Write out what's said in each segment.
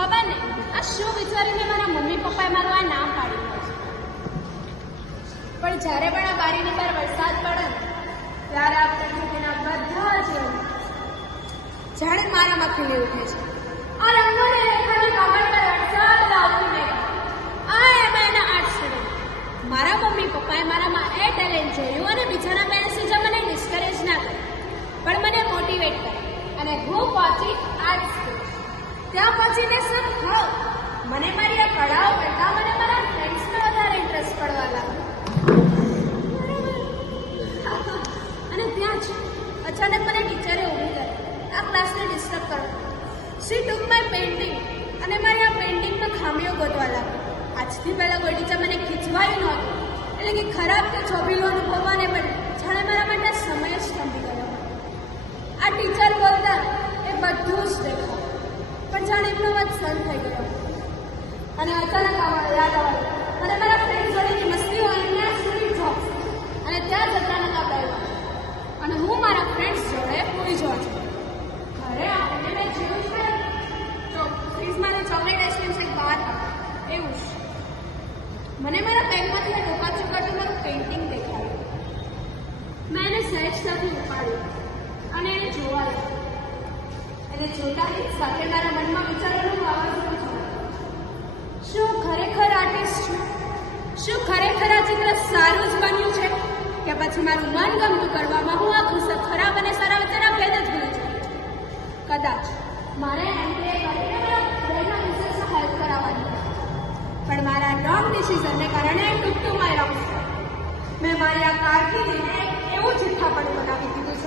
ખબર ને આ શું વિચારીને મારા મમ્મી પપ્પાએ મારું આ નામ પાડ્યું છે પણ જ્યારે પણ આ બારીની પર વરસાદ પડે ત્યારે આ પ્રકૃતિના બધા જ રંગ જાણે મારામાં ખીલી ઉઠે છે. આ રંગોને રેખાની કાગળ વરસાદ આવતું આ એમાં એના આર્ટ સ્ટુડન્ટ મારા મમ્મી પપ્પાએ મારામાં એ ટેલેન્ટ જોયું અને બીજાના પેરેન્ટ્સે જે મને ડિસ્કરેજ ના કરી પણ મને મોટિવેટ કરે અને હું પહોંચી પહોંચીને સર થયો મને મારી આ કળાઓ કરતાં મને મારા ફ્રેન્ડ્સમાં વધારે ઇન્ટરેસ્ટ પડવા લાગ્યો. અને ત્યાં જ અચાનક મને ટીચરે ઊભી કરી. આ ક્લાસને ડિસ્ટર્બ કરો. શી ટુક માય પેઇન્ટિંગ અને મારી આ પેઇન્ટિંગમાં ખામીઓ ગોતવા લાગી આજથી પહેલાં કોઈ ટીચર મને ખીચવાયું નહોતું. એટલે કે ખરાબ કે છોભીલું અનુભવવાને બદલે જાણે મારા માટે સમય જ થંભી ગયો. આ ટીચર બોલતા એ બધું જ દેખાય પણ જાણે એમનો થઈ ગયો. અને અચાનક યાદ આવ્યું અને મારા ફ્રેન્ડ જોડેની મસ્તીઓ અને ત્યાં સુધી જોબ્સ અને ત્યાં જ નતા પહેલા અને હું મારા ફ્રેન્ડ્સ જોડે પૂરી જોવા છું ઘરે આવીને મેં જોયું છે, તો મારે ચોકલેટ આઈસ્ક્રીમ છે બહાર એવું છે. મને મારા બેગમાંથી મેં ટોપા ચુકાટું મારું પેઇન્ટિંગ દેખાયું મેં એને સહેજ સાથે ઉપાડ્યું. અને એને જોવા જોતાની જ સાથે મારા મનમાં વિચારોનું વાવાઝોડું થયું શું ખરેખર આર્ટિસ્ટ છું? શું ખરેખર આ ચિત્ર સારું જ બન્યું છે? કે પછી મારું મન ગમતું કરવામાં હું આ ગુસ્સો ખરાબ અને સારા વચ્ચેના ભેદ જ ભૂલી છું કદાચ મારે એમ કે કરીને મારા બિઝનેસમાં હેલ્પ કરાવવાની પણ મારા રોંગ ડિસિઝનને કારણે ટૂંકતું માય રોંગ મેં મારી આ કારકિર્દીને એવું ચિંતા પણ બનાવી દીધું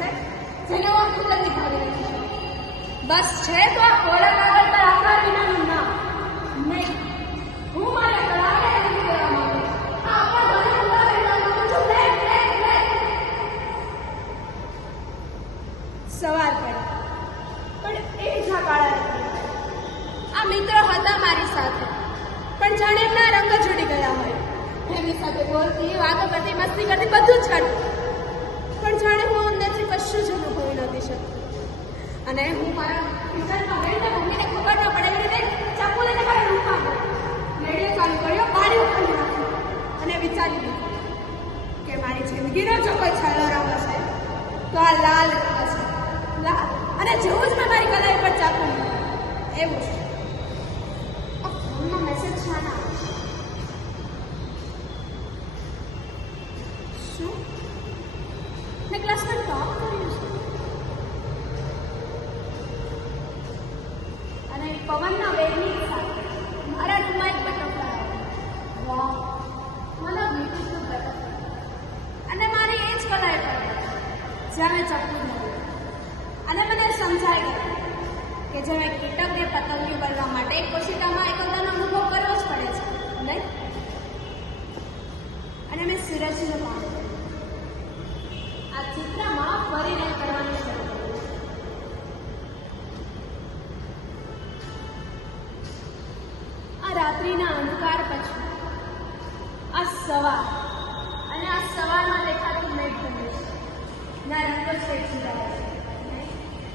બસ છે તો આ કોળા કાગળ પર આકાર વિનાનું નામ. નહીં. હું મારે કળાને માંગુ આ. સવાર પડી. પણ એ જ કાળા આ મિત્રો હતા મારી જો કોઈ છેલ્લો હશે તો આ લાલ લાલ અને જેવું જ મેં મારી કલાઈ પર ચાકુ એવું છે? શું? મેં ક્લાસમાં ટોપ કર્યું અને પવનના જ્યાં મેં ચપ્પુ ધર્યું અને મને સમજાઈ ગયું કે જો એક કીટકને પતંગિયું બનવા માટે એક કોશિકામાં એકલતાનો અનુભવ કરવો જ પડે છે નહીં અને મેં સૂરજનું પાન આ ચિત્રમાં ફરી રંગ કરવાનું શરૂ આ રાત્રિના અંધકાર પછી આ સવાર, અને આ સવારમાં દેખાતું ના રંગો છે જીરાયા છે